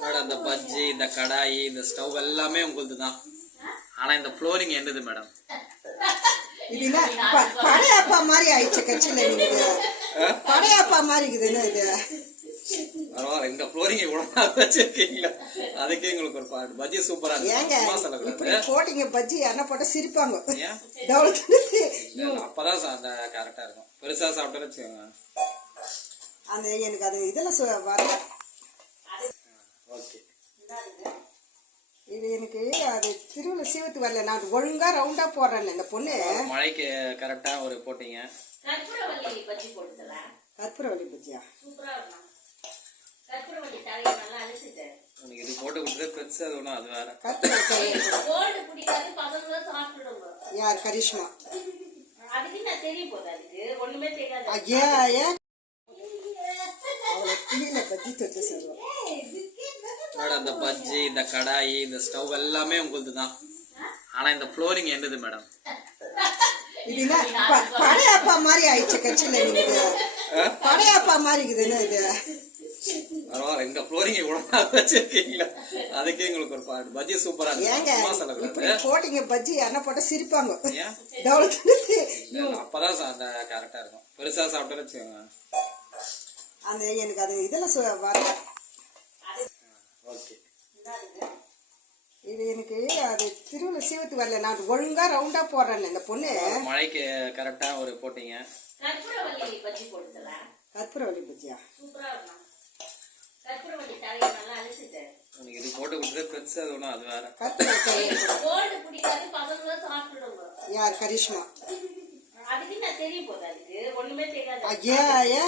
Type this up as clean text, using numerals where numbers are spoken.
Madam அந்த பஜ்ஜி இந்த கடாயி இந்த ஸ்டவ் எல்லாமே உங்களுது தான். ஆனா இந்த ஃப்ளோரிங் என்னது மேடம்? படையப்பா மாதிரி ஆயிடுச்சு கட்சியில. நீங்க படையப்பா மாதிரி இருக்குதுன்னு இது பரவாயில்ல. இந்த ஃப்ளோரிங் இவ்வளவு வச்சிருக்கீங்களா? அதுக்கே உங்களுக்கு ஒரு பாட்டு. பஜ்ஜி சூப்பரா இருக்கு. போட்டீங்க பஜ்ஜி என்ன போட்டா சிரிப்பாங்க. அப்பதான் அந்த கரெக்டா இருக்கும். பெருசா சாப்பிட்டா வச்சுக்கோங்க. அந்த எனக்கு அது இதெல்லாம் வரல. ஓகே, இது எனக்கு அது திருவிழா சீவத்து வரல. நான் ஒழுங்கா ரவுண்டா போடுறேன். இந்த பொண்ணு மழைக்கு கரெக்டா ஒரு போட்டீங்க. கற்பூரவள்ளி பஜ்ஜியா? உனக்கு இது போட்டு கொடுத்தது பெருசு, அது ஒன்றும் அது வேற. யார்? கரிஷ்மா. ஐயா பஜ்ஜி தொட்டு சொல்லுவோம் மேடம் அந்த பஜ்ஜி இந்த கடாயி இந்த ஸ்டவ் எல்லாமே உங்களுது தான். ஆனா இந்த ஃப்ளோரிங் என்னது மேடம்? இது படையப்பா மாதிரி ஆயிடுச்சு கட்சியில. நீங்க படையப்பா மாதிரி இருக்குதுன்னு இது பரவாயில்ல. இந்த ஃப்ளோரிங் இவ்வளவு வச்சிருக்கீங்களா? அதுக்கே உங்களுக்கு ஒரு பாட்டு. பஜ்ஜி சூப்பரா இருக்கு. போட்டீங்க பஜ்ஜி என்ன போட்டா சிரிப்பாங்க. அப்பதான் அந்த கரெக்டா இருக்கும். பெருசா சாப்பிட்டா வச்சுக்கோங்க. அந்த எனக்கு அது இதெல்லாம் வரல. ஓகே, இது எனக்கு அது திருவிழா சீவத்து வரல. நான் ஒழுங்கா ரவுண்டா போடுறேன். இந்த பொண்ணு மழைக்கு கரெக்டா ஒரு போட்டீங்க. கற்பூரவள்ளி பஜ்ஜியா? உனக்கு இது போட்டு கொடுத்தது பெருசு, அது ஒன்றும் அது வேற. யார்? கரிஷ்மா. ஐயா